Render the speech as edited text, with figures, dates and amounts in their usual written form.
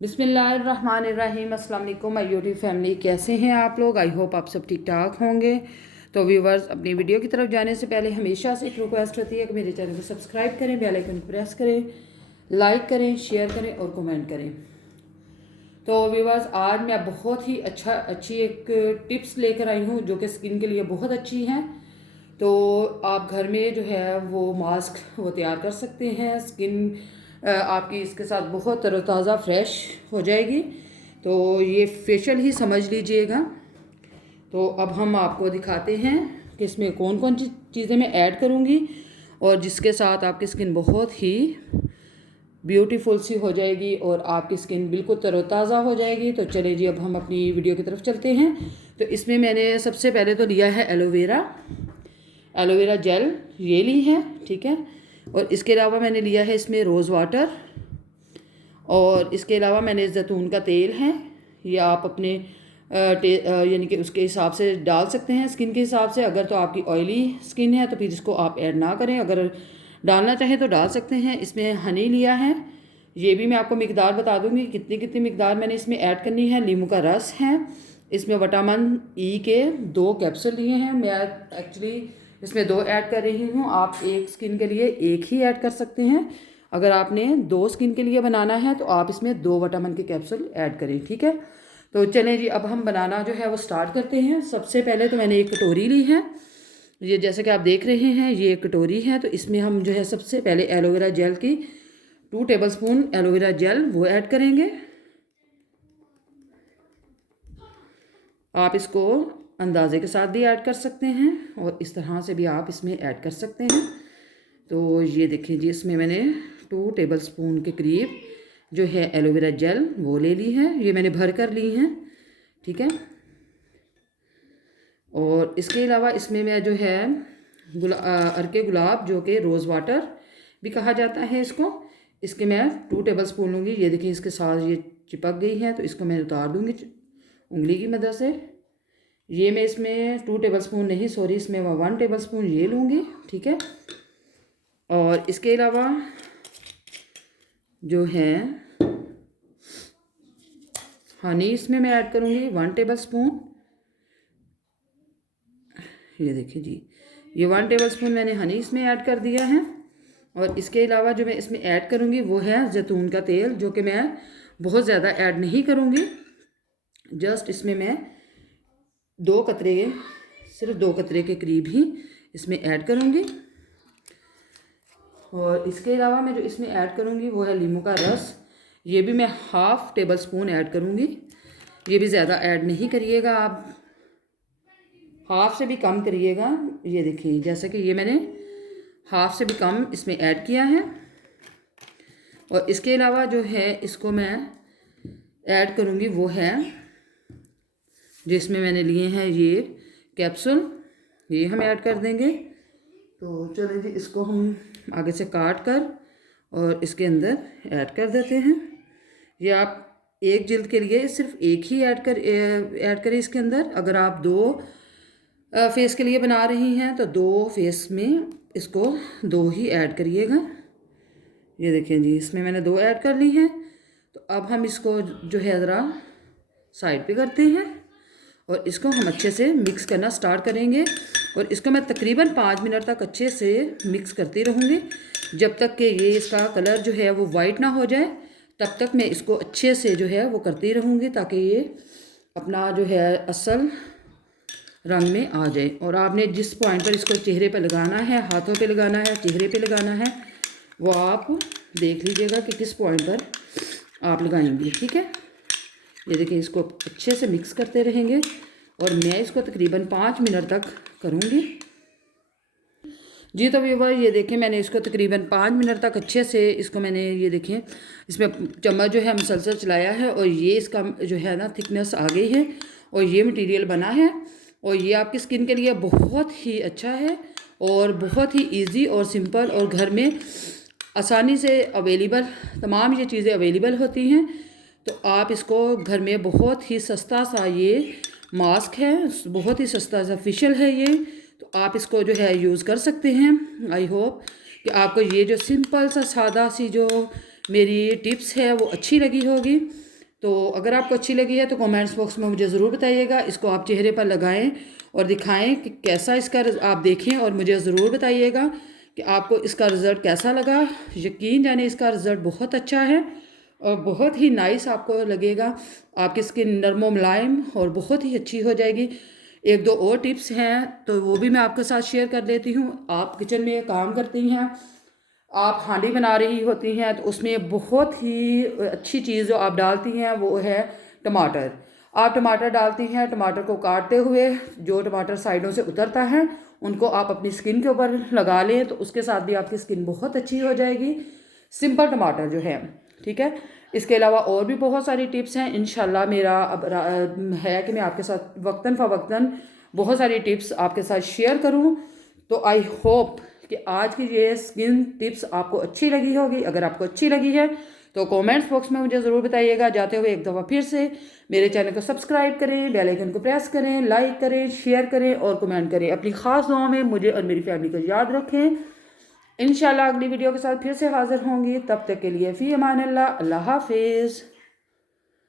बिस्मिल्लाहिर्रहमानिर्रहीम। अस्सलाम वालेकुम माय यूट्यूब फैमिली, कैसे हैं आप लोग? आई होप आप सब ठीक ठाक होंगे। तो व्यूवर्स, अपनी वीडियो की तरफ जाने से पहले हमेशा से एक रिक्वेस्ट होती है कि मेरे चैनल को सब्सक्राइब करें, बेल आइकन को प्रेस करें, लाइक करें, शेयर करें और कमेंट करें। तो व्यूवर्स, आज मैं बहुत ही अच्छी एक टिप्स लेकर आई हूँ जो कि स्किन के लिए बहुत अच्छी हैं। तो आप घर में जो है वो मास्क वो तैयार कर सकते हैं। स्किन आपकी इसके साथ बहुत तरोताज़ा फ्रेश हो जाएगी। तो ये फेशियल ही समझ लीजिएगा। तो अब हम आपको दिखाते हैं कि इसमें कौन कौन सी चीज़ें मैं ऐड करूँगी और जिसके साथ आपकी स्किन बहुत ही ब्यूटीफुल सी हो जाएगी और आपकी स्किन बिल्कुल तरोताज़ा हो जाएगी। तो चलिए जी, अब हम अपनी वीडियो की तरफ चलते हैं। तो इसमें मैंने सबसे पहले तो लिया है एलोवेरा जेल, ये ली है, ठीक है। और इसके अलावा मैंने लिया है इसमें रोज़ वाटर, और इसके अलावा मैंने जैतून का तेल है। ये आप अपने यानी कि उसके हिसाब से डाल सकते हैं, स्किन के हिसाब से। अगर तो आपकी ऑयली स्किन है तो फिर इसको आप ऐड ना करें, अगर डालना चाहें तो डाल सकते हैं। इसमें हनी लिया है, ये भी मैं आपको मिकदार बता दूंगी कितनी कितनी मिकदार मैंने इसमें ऐड करनी है। नींबू का रस है, इसमें विटामिन ई के 2 कैप्सूल लिए हैं। मैं एक्चुअली इसमें 2 ऐड कर रही हूँ, आप एक स्किन के लिए एक ही ऐड कर सकते हैं। अगर आपने 2 स्किन के लिए बनाना है तो आप इसमें 2 विटामिन के कैप्सूल ऐड करें, ठीक है। तो चलें जी, अब हम बनाना जो है वो स्टार्ट करते हैं। सबसे पहले तो मैंने एक कटोरी ली है, ये जैसे कि आप देख रहे हैं ये एक कटोरी है। तो इसमें हम जो है सबसे पहले एलोवेरा जेल की 2 टेबलस्पून एलोवेरा जेल वो ऐड करेंगे। आप इसको अंदाजे के साथ भी ऐड कर सकते हैं और इस तरह से भी आप इसमें ऐड कर सकते हैं। तो ये देखिए जी, इसमें मैंने 2 टेबलस्पून के करीब जो है एलोवेरा जेल वो ले ली है। ये मैंने भर कर ली है, ठीक है। और इसके अलावा इसमें मैं जो है अर्के गुलाब, जो कि रोज़ वाटर भी कहा जाता है इसको, इसके मैं 2 टेबलस्पून लूँगी। ये देखिए इसके साथ ये चिपक गई है, तो इसको मैं उतार दूँगी उंगली की मदद से। ये मैं इसमें 2 टेबलस्पून नहीं, सॉरी, इसमें मैं 1 टेबलस्पून ये लूँगी, ठीक है। और इसके अलावा जो है हनी इसमें मैं ऐड करूँगी 1 टेबलस्पून। ये देखिए जी, ये 1 टेबलस्पून मैंने हनी इसमें ऐड कर दिया है। और इसके अलावा जो मैं इसमें ऐड करूँगी वो है जैतून का तेल, जो कि मैं बहुत ज़्यादा ऐड नहीं करूँगी। जस्ट इसमें मैं 2 कतरे, सिर्फ 2 कतरे के करीब ही इसमें ऐड करूँगी। और इसके अलावा मैं जो इसमें ऐड करूँगी वो है नींबू का रस, ये भी मैं 1/2 टेबलस्पून ऐड करूँगी। ये भी ज़्यादा ऐड नहीं करिएगा आप, हाफ से भी कम करिएगा। ये देखिए जैसे कि ये मैंने हाफ से भी कम इसमें ऐड किया है। और इसके अलावा जो है इसको मैं ऐड करूँगी वो है जिसमें मैंने लिए हैं ये कैप्सूल, ये हम ऐड कर देंगे। तो चलिए जी, इसको हम आगे से काट कर और इसके अंदर ऐड कर देते हैं। ये आप एक जिल्द के लिए सिर्फ एक ही ऐड करें इसके अंदर। अगर आप 2 फेस के लिए बना रही हैं तो 2 फेस में इसको 2 ही ऐड करिएगा। ये देखिए जी, इसमें मैंने 2 ऐड कर ली हैं। तो अब हम इसको जो है ज़रा साइड पे करते हैं और इसको हम अच्छे से मिक्स करना स्टार्ट करेंगे। और इसको मैं तकरीबन 5 मिनट तक अच्छे से मिक्स करती रहूँगी, जब तक कि ये इसका कलर जो है वो वाइट ना हो जाए। तब तक मैं इसको अच्छे से जो है वो करती रहूँगी ताकि ये अपना जो है असल रंग में आ जाए। और आपने जिस पॉइंट पर इसको चेहरे पे लगाना है, हाथों पे लगाना है, चेहरे पे लगाना है, वो आप देख लीजिएगा कि किस पॉइंट पर आप लगाएंगे, ठीक है। ये देखिए, इसको अच्छे से मिक्स करते रहेंगे और मैं इसको तकरीबन 5 मिनट तक करूँगी जी। तो व्यूअर, ये देखें मैंने इसको तकरीबन 5 मिनट तक अच्छे से इसको मैंने, ये देखें इसमें चम्मच जो है मुसलसल चलाया है और ये इसका जो है ना थिकनेस आ गई है और ये मटेरियल बना है। और ये आपकी स्किन के लिए बहुत ही अच्छा है और बहुत ही इजी और सिंपल और घर में आसानी से अवेलेबल, तमाम ये चीज़ें अवेलेबल होती हैं। तो आप इसको घर में बहुत ही सस्ता सा ये मास्क है, बहुत ही सस्ता सा फेशियल है ये, तो आप इसको जो है यूज़ कर सकते हैं। आई होप कि आपको ये जो सिंपल सा सादा सी जो मेरी टिप्स है वो अच्छी लगी होगी। तो अगर आपको अच्छी लगी है तो कमेंट्स बॉक्स में मुझे ज़रूर बताइएगा। इसको आप चेहरे पर लगाएं और दिखाएं कि कैसा इसका आप देखें और मुझे ज़रूर बताइएगा कि आपको इसका रिज़ल्ट कैसा लगा। यकीन जाने इसका रिज़ल्ट बहुत अच्छा है और बहुत ही नाइस आपको लगेगा। आपकी स्किन नरम मुलायम और बहुत ही अच्छी हो जाएगी। एक दो और टिप्स हैं तो वो भी मैं आपके साथ शेयर कर देती हूँ। आप किचन में काम करती हैं, आप हांडी बना रही होती हैं, तो उसमें बहुत ही अच्छी चीज़ जो आप डालती हैं वो है टमाटर। आप टमाटर डालती हैं, टमाटर को काटते हुए जो टमाटर साइडों से उतरता है उनको आप अपनी स्किन के ऊपर लगा लें, तो उसके साथ भी आपकी स्किन बहुत अच्छी हो जाएगी। सिंपल टमाटर जो है, ठीक है। इसके अलावा और भी बहुत सारी टिप्स हैं। इंशाल्लाह मेरा अब है कि मैं आपके साथ वक्तन फ़वक्तन बहुत सारी टिप्स आपके साथ शेयर करूं। तो आई होप कि आज की ये स्किन टिप्स आपको अच्छी लगी होगी। अगर आपको अच्छी लगी है तो कमेंट्स बॉक्स में मुझे ज़रूर बताइएगा। जाते हुए एक दफ़ा फिर से मेरे चैनल को सब्सक्राइब करें, बेल आइकन को प्रेस करें, लाइक करें, शेयर करें और कमेंट करें। अपनी ख़ास दुआओं में मुझे और मेरी फैमिली को याद रखें। इंशाल्लाह अगली वीडियो के साथ फिर से हाजिर होंगी। तब तक के लिए फ़ी अमान अल्लाह, अल्लाह हाफिज़।